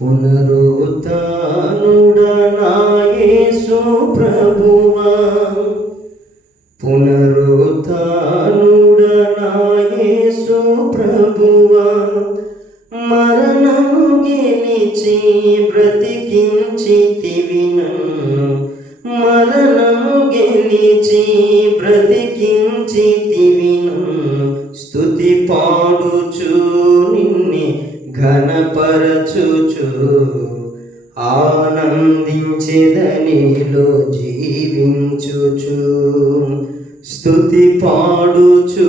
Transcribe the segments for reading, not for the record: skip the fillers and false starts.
పునరుత్థానుడా యేసు ప్రభువా, పునరుత్థానుడా యేసు ప్రభువా, మరణము గెలిచి బ్రతికించితివి నన్ను, మరణము గెలిచి బ్రతికించితివి నన్ను, స్తుతి పాడుచు నిన్నే ఘనపరచుచు ఆనందించెదనిలో జీవించుచు, స్తుతి పాడుచు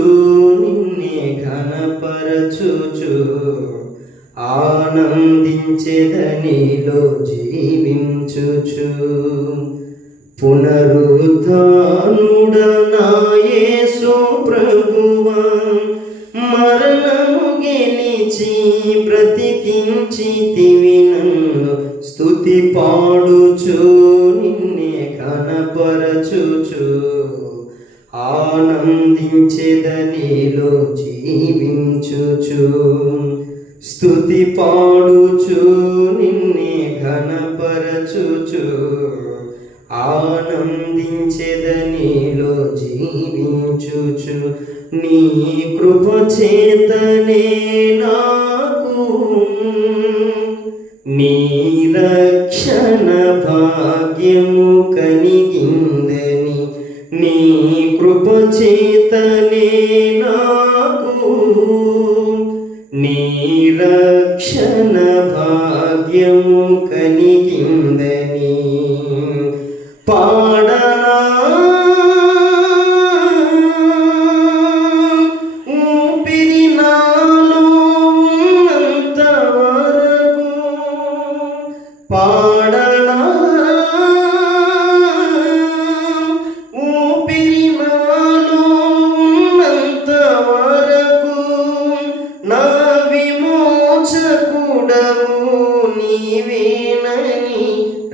నిన్నే ఘనపరచుచు ఆనందించెదనిలో జీవించుచు. పునరుత్థానుడా యేసు ప్రభువా, మరణము గెలిచి బ్రతికించితివి నన్ను, స్తుతి పాడుచు నిన్నే ఘనపరచుచు ఆనందించెదనిలో జీవించుచు, స్తుతి పాడుచు నిన్నే ఘనపరచుచు ఆనందించెదనిలో జీవించుచు. నీ కృప చేతనే నాకు నీ రక్షణ భాగ్యము కలిగిందని, నీ కృప చేతనే నాకు నీ రక్షణ భాగ్యము కలిగిందని పాడనా ఊపిరి నాలో ఉన్నంత వరకు, పాడనా ఊపిరి నాలో ఉన్నంత వరకు, నా విమోచకుడవు నీవేనని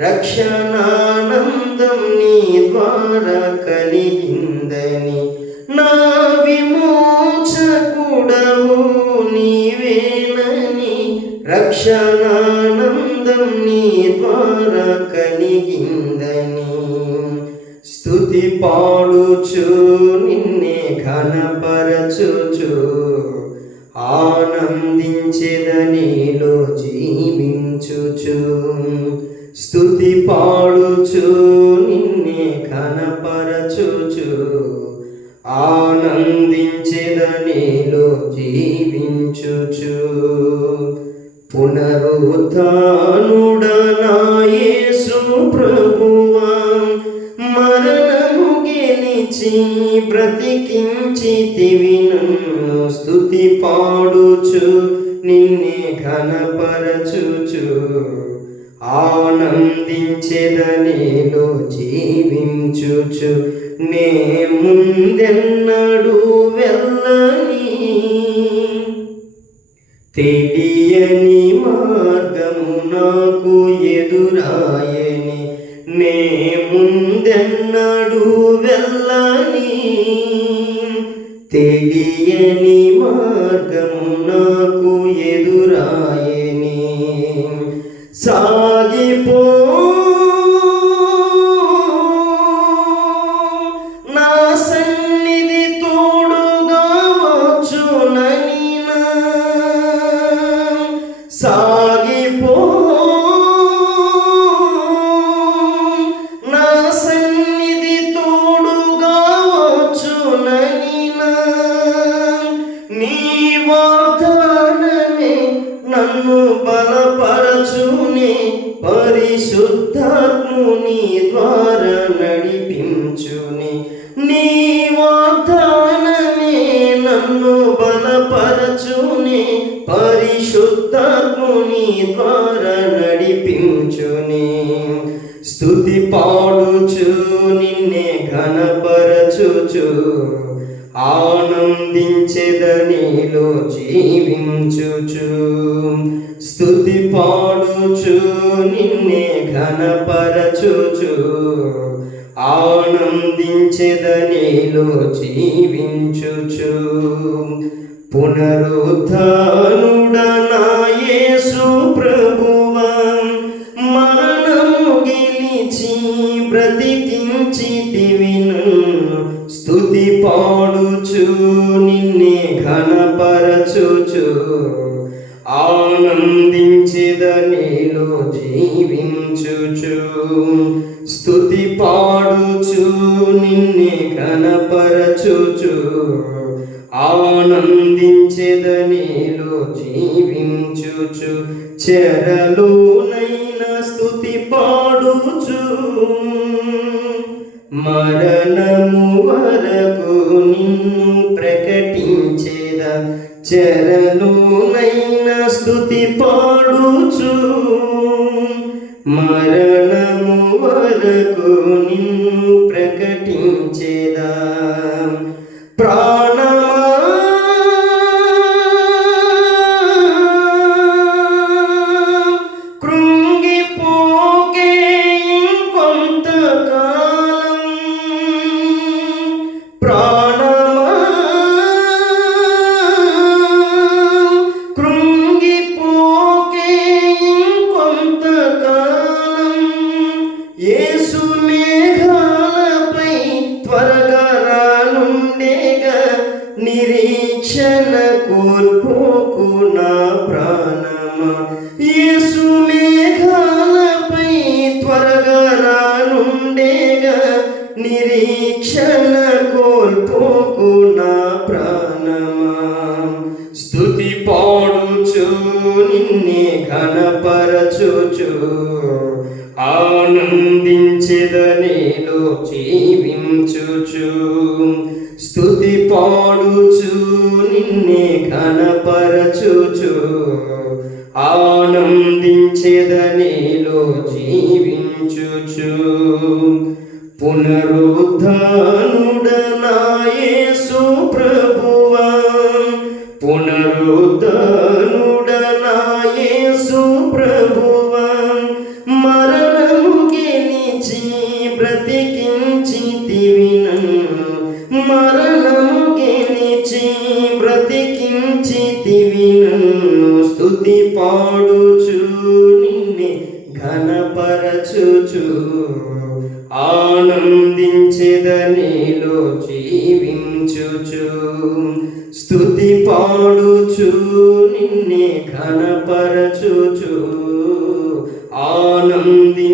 రక్షణానందం నీ ద్వారా కలిగిందని, నా విమోచకుడవు నీవేనని రక్షణానందం నీ ద్వారా కలిగిందని, స్తుతి పాడుచు నిన్నే ఘనపరచుచు ఆనందించెదనిలో జీవించుచు, స్తుతి పాడుచు నిన్నే ఘనపరచుచు ఆనందించెదనిలో జీవించుచు. పునరుత్థానుడా యేసు ప్రభువా, మరణము గెలిచి బ్రతికించితివి నన్ను, స్తుతి పాడుచు నిన్నే ఘనపరచుచు ఆనందించెదనిలో జీవించుచు. నే ముందెన్నడూ వెళ్ళని తెలియని మార్గము నాకు ఎదురాయని, నే ముందెన్నడూ వెళ్ళని తెలియని మార్గము నాకు ఎదురాయని, సాగిపో నా సన్నిధి తోడుగా వచ్చునని, సాగిపో నా సన్నిధి తోడుగా వచ్చునని, నీ వాగ్దానమే నన్ను బలపరచునే, పరిశుద్ధాత్ముని ద్వారా నడిపించుని, నీ వాగ్దానమే నన్ను బలపరచునే, పరిశుద్ధాత్ముని ద్వారా నడిపించుని, స్తుతి పాడుచు నిన్నే ఘనపరచుచు ఆనందించెదనిలో జీవించుచు, స్తుతి పాడుచు నిన్నే ఘనపరచుచు ఆనందించెదనిలో జీవించుచు. పునరుత్థానుడా యేసు ప్రభువా, పాడుచు నిన్నే ఘనపరచుచు ఆనందించెద నీలో జీవించుచు స్తుతి పాడుచు నిన్నే ఘనపరచుచు ఆనందించెద నీలో జీవించుచు చెరలోనైనా స్తుతి పాడుచు మరణము వరకు నిన్ను ప్రకటించేద చెరలోనైనా స్తుతి పాడుచు మరణము వరకు నిన్ను ప్రకటించేదా ప్రాణమా కృంగిపోకే ఇంకొంతకాలం ప్రాణమా కృంగిపోకే ఇంకొంతకాలం యేసు మేఘాలపై త్వరగా రానుండేగా నిరీక్షణ కోల్పోకు నా ప్రాణమా యేసు మేఘాలపై త్వరగా రానుండేగా నిరీక్షణ కోల్పోకు నా ప్రాణమా స్తుతి పాడుచు నిన్నే ఘనపరచుచు ఆనందించెద నీలో జీవించుచు స్తుతి పాడుచు నిన్నే ఘనపరచుచు ఆనందించెద నీలో జీవించుచు పునరుద్ధానుడనా యేసు ప్రభువా పునరుద్ధానుడనా యేసు ప్రభువా మరణము గెలిచి బ్రతికించితివి నన్ను మరణము గెలిచి బ్రతికించితివి నన్ను స్తుతి పాడుచు నిన్నే ఘనపరచుచు ఆనందించెద నీలో జీవించుచు స్తుతి పాడుచు నిన్నే ఘనపరచుచు ఆనంది